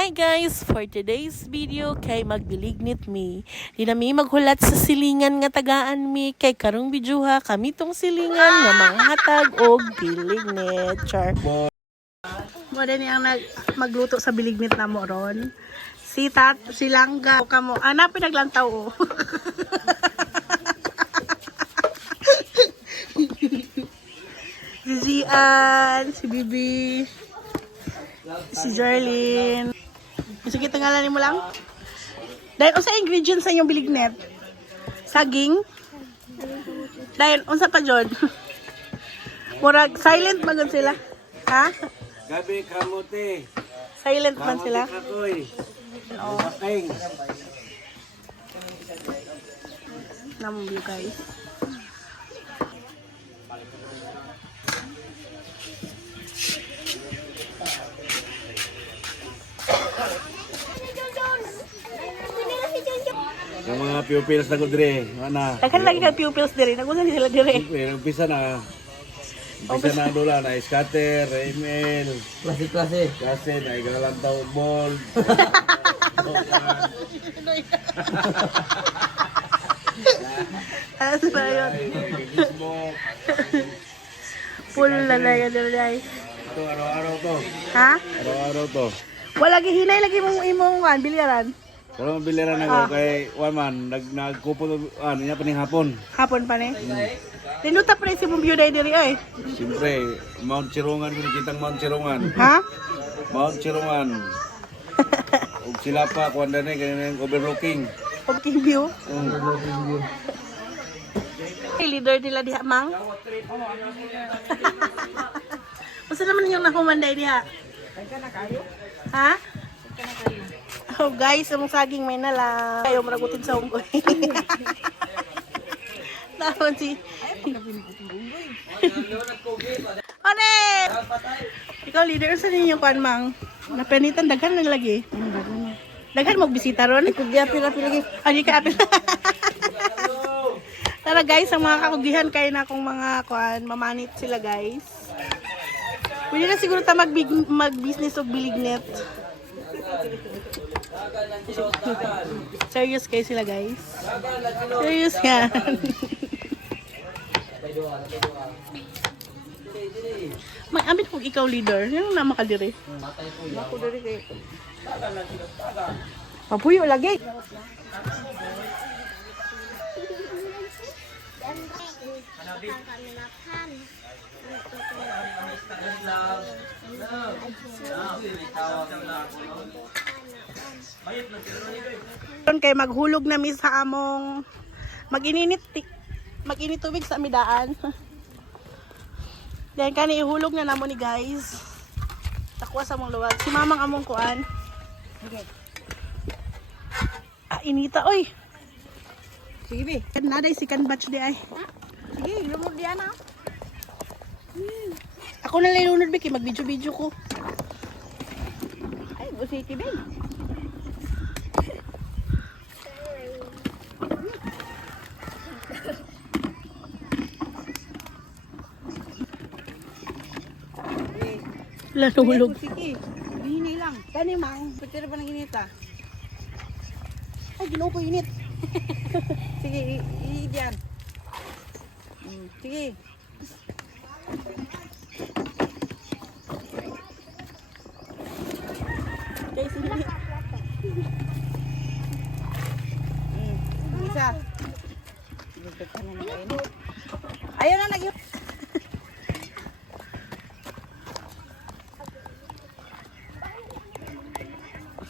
Hi guys! For today's video kay magbilignit mi. Di na mi maghulat sa silingan nga tagaan mi kay karong bidyuha kami tong silingan nga manghatag og bilignit. Char. Mo din yang magluto sa bilignit na mo ron. Si Langga kamo. Ana pinaglantaw oh. Si Zian, si Bibi, si Jarlene. Sige, tangalan mo lang. Dahil, unsa ingredients sa inyong bilignet? Saging? Dahil, unsa pa dyan? Murag, silent man sila. Ha? Gabi kamote. Silent man sila. Kakoy. Oo. Baking. Namong view, guys. Yung mga pupils na ko dire, ana. Daghan lagi ka pupils diri. Nagunan sila diri. Siyempre, umpisa na. Umpisa na dola na scatter, email, Klase. kasi na igalang taon ball. Ano ba yun? Facebook. Full na na yan diri. Ito araw-araw to. Ha? Araw-araw to. Wala gihinay lagi mong imong bilyaran. Pero mabiliran na ko kay Waman, nagkupo ano niya paning hapon. Hapon pa ni. Tinuta pa rin si mong byuday diri ay. Siyempre, Mount Chirungan, kitang Mount Chirungan. Ha? Mount Chirungan. Ug sila pa kuan na ganyan overlooking. Okay view. Leader nila diha mang. Usa naman yung nakumanday diha? Ha? Oh guys, among saging may nala. Kayo maragutin sa unggoy. Tapos si Ore! Ikaw leader sa ninyo kuan mang. Napenitan daghan na lagi. Daghan mo bisita ron. Kugya pila-pila lagi. Ani ka apil. Tara guys, ang mga kakugihan kayo na kung mga kuan, mamanit sila guys. Pwede na siguro ta mag-business og bilignet. Serious kayo sila guys. Serious yan. May amin kung ikaw leader. Yung nama ka diri. Ako diri kay Papuyo lagi. Kay maghulog na mi sa among mag-ininit tubig sa amidaan. Then kani ihulog na namo ni guys. Takwa sa mong luwag. Si mamang among kuan. Inita oy. sige bi. Naday si kan batch di ay. Sige, lumod di ana. Ako na lang lunod biki mag-video ko. Ay, busiti din. Lanulog. Busiti. Hinay lang. Kani mang. Putira pa nang ginita. Ay ginoo ko init. Sige, diyan. Sige. Guys, init. Isa. Dagdagan na kayo. Ayaw na lagi.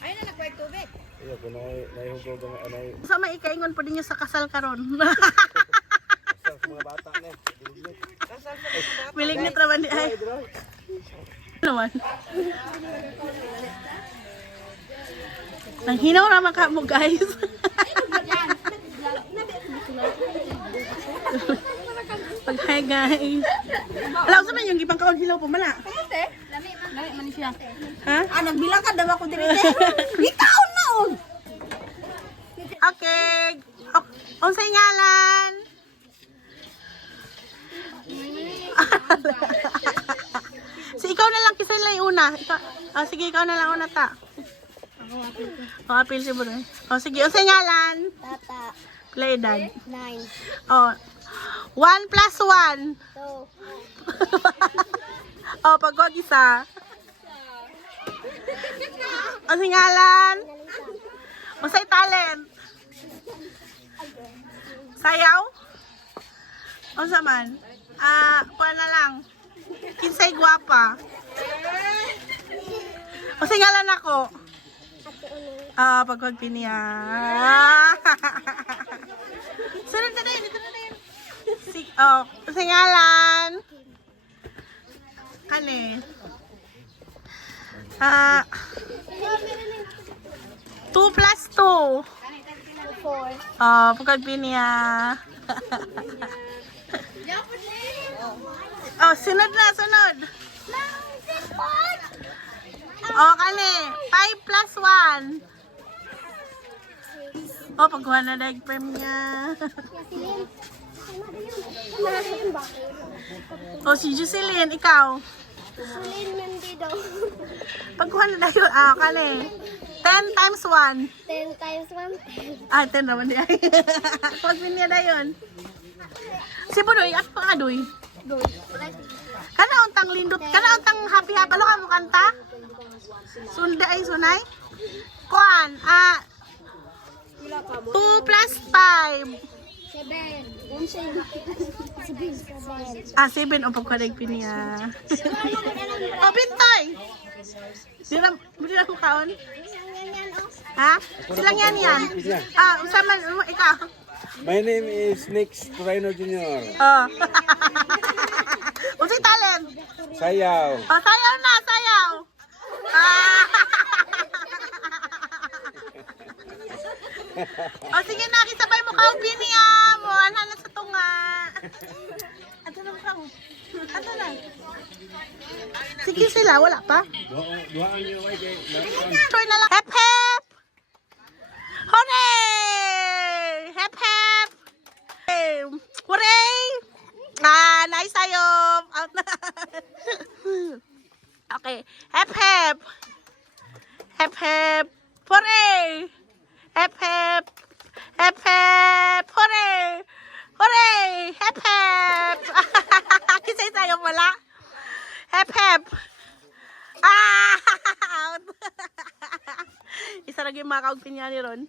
Ayaw na nagkwag tubig. Iya ko na ihugog ang anay Sa maikaingon pa ninyo sa kasal karon. sa mga bata na. Bilignet raman di ay. Naman. Nang hinaw naman ka mo guys. Pag-hi guys. Alam sa man yung gipang kaon hilaw pa mala. Lami man siya. Ha? Ah, nagbilang ka daw ako diri. Ikaw na on. Okay. Unsay ngalan? Si ikaw na lang kisay lang una. Ikaw, sige, ikaw na lang una ta. O, apil si Budoy. O, sige. O, sa ngalan. Tata. Pila edad. 9. O, 1 plus 1. 2. O, pagkod isa. O, sa ngalan. O, sa talent. Sayaw? O, sa man. Kuha na lang. Kinsay gwapa. O, sa ngalan ako. Pagkod piniya. Sunod na din. Ito na din. Sa ngalan. Kani. 2 plus 2. 4. Pagkod piniya. Sunod na, sunod. Kani. 5 plus 1. Pagkuha na nag-perm niya. Si Jocelyn, ikaw. Sulin Mendido. Pagkuha na dayon. Kani. 10 times 1. 10 times 1. 10 naman niya. Pagpin niya dayon. Si Budoy, at pangadoy. Kana untang lindot, kana untang happy happy. Ano ka mo kanta? Sunday, sunay? Kuan, 2 plus 5. 7. 7 o pagkadag pinya. Bintoy! Hindi na kaon? Ha? Silang yan. Usaman, ikaw. My name is Nick Rhino Jr. Unsay talent? Sayaw. Sayaw na, sayaw. Sige na, kisabay mo kaupin niya mo. Ano na sa tunga. Ato na mo. Ato na. Sige sila, wala pa. Duhaan niyo kay Try na lang. Hep hep! Hooray! Hep hep! Hooray! Nice tayo. Out na. Okay. Hep hep! Hep hep! Hooray! Hep hep! Hep hep! Hooray! Hooray! Hep hep! Kisay tayo wala. Hep hep! Out! Isa lagi makaog pinya ni Ron.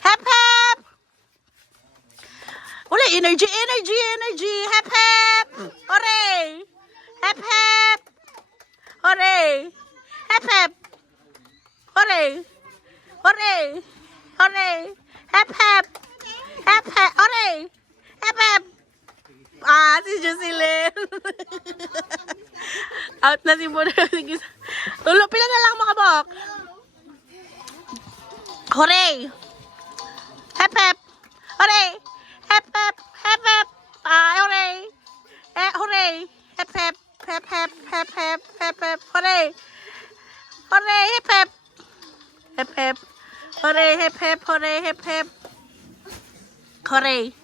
Hep hep! Uli, energy! Hep hep! Hooray! Hep hep! Hooray! Hep hep! Hooray! Hooray! Hooray! Hep hep! Hep hep! Hooray! Hep hep! Si Jocelyn. Out na si Budoy. Sige. Tulo, pila na lang makabok. Hooray! Hep hep! Hooray! Hep hep! Hep hep! Hooray! Hooray! Hep hep! Hep hep! Hep hep! Hep hep! Hooray! Hooray! Hep hep! Hep hep! Hooray! Hep hep! Hooray! Hep hep! Hooray!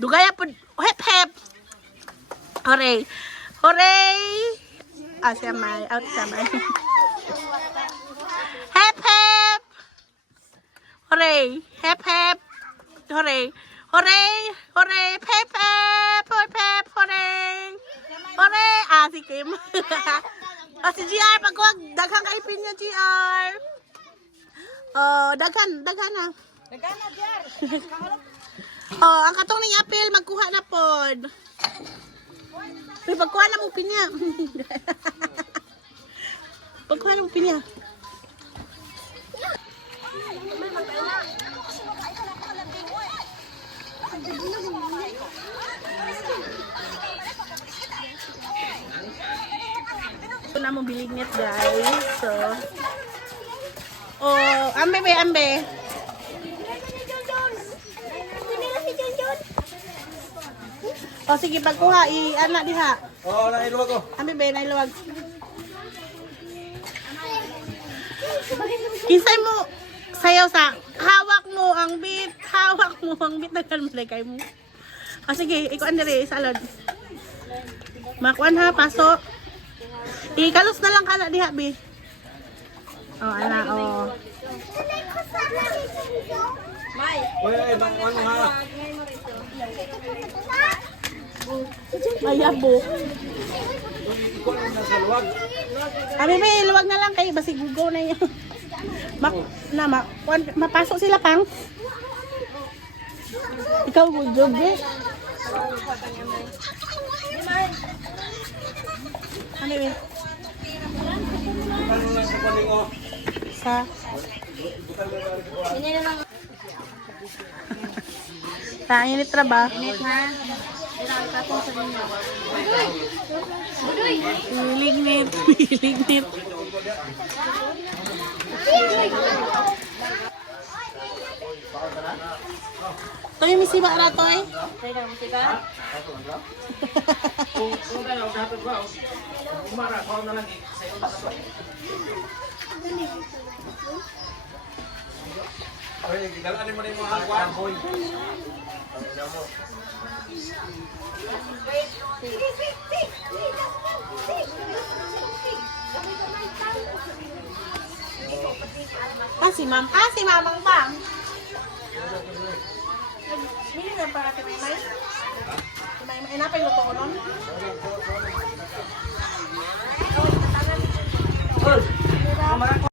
Dugaya po! Hep hep! Hooray! Hooray! Siya may. Out siya may. Hep hep! Hooray! Hep hep! Hooray! Hooray! Hooray! Hep hep! Hep hep! Hooray! Hooray! Si Kim. Si GR. Pagkuwag. Daghang kaipin niya, GR. Daghan na. Ang katong ni apel, magkuha na pod. Uy, pagkuha na mo pinya. Pagkuha na mo pinya. Ito na mo bilignit, guys. So, ambe be, ambe. Sige, pagkuha, i-anak diha. nailuwag ko. Ambe be, nailuwag. Kinsay mo, sayaw sa, hawak mo ang bit, nagkan malagay mo. Sige, ikuan diri, salod. Makuan ha, pasok. Ikalos na lang ka na diha, bi. Oh, ana, oh. Uy, bang ano ha? Mayabo. Ikaw na nasa luwag. Abi, may luwag na lang kayo. Basi gugaw na yun. Mapasok sila, pang. Ikaw, gugaw, bi. Ano, bi? Ano lang sa palingo? Sa... Ta, init ra ba? Init ha. Lignit, lignit. Toy, may siba ra, Toy. Uy, galaan mo na yung mga akwan. Si Mamang Pam. Hindi na para kay May. May napay luto ko nun.